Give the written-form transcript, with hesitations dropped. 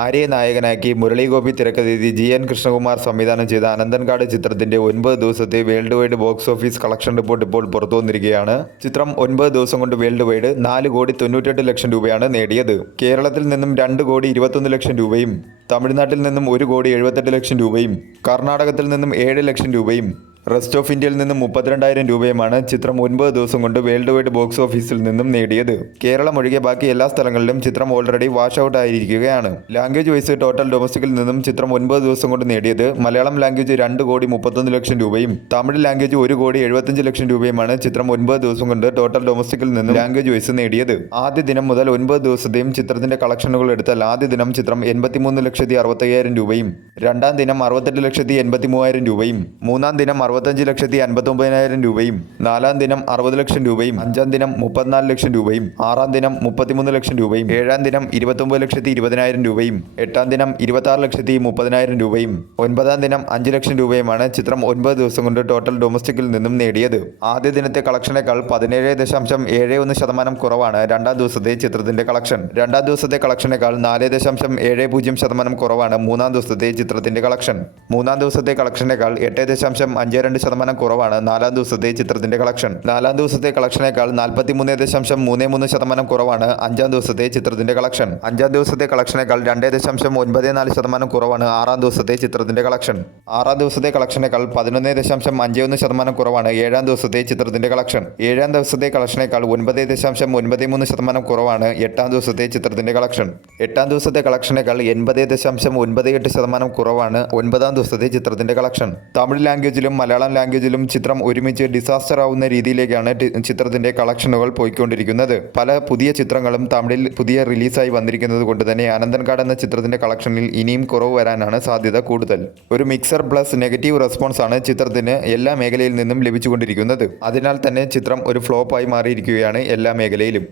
ആര്യയെ നായകനാക്കി മുരളി ഗോപി തിരക്കഥെഴുതി GN കൃഷ്ണകുമാർ സംവിധാനം ചെയ്ത അനന്തൻകാട് ചിത്രത്തിന്റെ 9 ദിവസത്തെ world wide box office collection report ഇപ്പോൾ പുറത്തു വന്നിരിക്കുകയാണ്. ചിത്രം 9 ദിവസം കൊണ്ട് വേൾഡ് വൈഡ് 4,98,00,000 രൂപയാണ് നേടിയത്. കേരളത്തിൽ നിന്നും 2,21,00,000 രൂപയും തമിഴ്നാട്ടിൽ നിന്നും 1,78,00,000 രൂപയും കർണാടകത്തിൽ നിന്നും 7 ലക്ഷം രൂപയും റെസ്റ്റ് ഓഫ് ഇന്ത്യയിൽ നിന്നും 32,000 രൂപയുമാണ് ചിത്രം 9 ദിവസം കൊണ്ട് വേൾഡ് വൈഡ് ബോക്സ് ഓഫീസിൽ നിന്നും നേടിയത്. കേരളം ഒഴികെ ബാക്കി എല്ലാ സ്ഥലങ്ങളിലും ചിത്രം ഓൾറെഡി വാഷ് ഔട്ട് ആയിരിക്കുകയാണ്. ലാംഗ്വേജ് വൈസ് ടോട്ടൽ ഡൊമസ്റ്റിക്കിൽ നിന്നും ചിത്രം 9 ദിവസം കൊണ്ട് നേടിയത് മലയാളം ലാംഗ്വേജ് 2,31,00,000 രൂപയും തമിഴ് ലാംഗ്വേജ് 1,75,00,000 രൂപയുമാണ് ചിത്രം 9 ദിവസം കൊണ്ട് ടോട്ടൽ ഡൊമസ്റ്റിക്കിൽ നിന്നും ലാംഗ്വേജ് വൈസ് നേടിയത്. ആദ്യ ദിനം മുതൽ 9 ദിവസത്തെയും ചിത്രത്തിന്റെ കളക്ഷനുകൾ എടുത്താൽ ആദ്യ ദിനം ചിത്രം 83,65,000 രൂപയും രണ്ടാം ദിനം 68,83,000 രൂപയും മൂന്നാം ദിനം 65,59,000 രൂപയും നാലാം ദിനം 60 ലക്ഷം രൂപയും അഞ്ചാം ദിനം 34 ലക്ഷം രൂപയും ആറാം ദിനം 33 ലക്ഷം രൂപയും ഏഴാം ദിനം 29,20,000 രൂപയും എട്ടാം ദിനം 26,30,000 രൂപയും ഒൻപതാം ദിനം 5 ലക്ഷം രൂപയുമാണ് ചിത്രം 9 ദിവസം കൊണ്ട് ടോട്ടൽ ഡൊമസ്റ്റിക്കിൽ നിന്നും നേടിയത്. ആദ്യ ദിനത്തെ കളക്ഷനേക്കാൾ 17.71% കുറവാണ് രണ്ടാം ദിവസത്തെ ചിത്രത്തിന്റെ കളക്ഷൻ. രണ്ടാം ദിവസത്തെ കളക്ഷനേക്കാൾ 4.70% കുറവാണ് മൂന്നാം ദിവസത്തെ ചിത്രത്തിന്റെ കളക്ഷൻ. മൂന്നാം ദിവസത്തെ കളക്ഷനേക്കാൾ 8.52% കുറവാണ് നാലാം ദിവസത്തെ ചിത്രത്തിന്റെ കളക്ഷൻ. നാലാം ദിവസത്തെ കളക്ഷനേക്കാൾ 43.33% കുറവാണ് അഞ്ചാം ദിവസത്തെ ചിത്രത്തിന്റെ കളക്ഷൻ. അഞ്ചാം ദിവസത്തെ കളക്ഷനേക്കാൾ 2.94% കുറവാണ് ആറാം ദിവസത്തെ ചിത്രത്തിന്റെ കളക്ഷൻ. ആറാം ദിവസത്തെ കളക്ഷനേക്കാൾ 11.51% കുറവാണ് ഏഴാം ദിവസത്തെ ചിത്രത്തിന്റെ കളക്ഷൻ. ഏഴാം ദിവസത്തെ കളക്ഷനേക്കാൾ 9.93% കുറവാണ് എട്ടാം ദിവസത്തെ ചിത്രത്തിന്റെ കളക്ഷൻ. എട്ടാം ദിവസത്തെ കളക്ഷനേക്കാൾ 80.98% കുറവാണ് ഒൻപതാം ദിവസത്തെ ചിത്രത്തിന്റെ കളക്ഷൻ. തമിഴ് ലാംഗ്വേജിലും മലയാളം ലാംഗ്വേജിലും ചിത്രം ഒരുമിച്ച് ഡിസാസ്റ്റർ ആവുന്ന രീതിയിലേക്കാണ് ചിത്രത്തിന്റെ കളക്ഷനുകൾ പോയിക്കൊണ്ടിരിക്കുന്നത്. പല പുതിയ ചിത്രങ്ങളും തമിഴിൽ പുതിയ റിലീസായി വന്നിരിക്കുന്നത് കൊണ്ട് തന്നെ അനന്തൻകാട് എന്ന ചിത്രത്തിന്റെ കളക്ഷനിൽ ഇനിയും കുറവ് വരാനാണ് സാധ്യത കൂടുതൽ. ഒരു മിക്സർ പ്ലസ് നെഗറ്റീവ് റെസ്പോൺസ് ആണ് ചിത്രത്തിന് എല്ലാ മേഖലയിൽ നിന്നും ലഭിച്ചുകൊണ്ടിരിക്കുന്നത്. അതിനാൽ തന്നെ ചിത്രം ഒരു ഫ്ലോപ്പായി മാറിയിരിക്കുകയാണ് എല്ലാ മേഖലയിലും.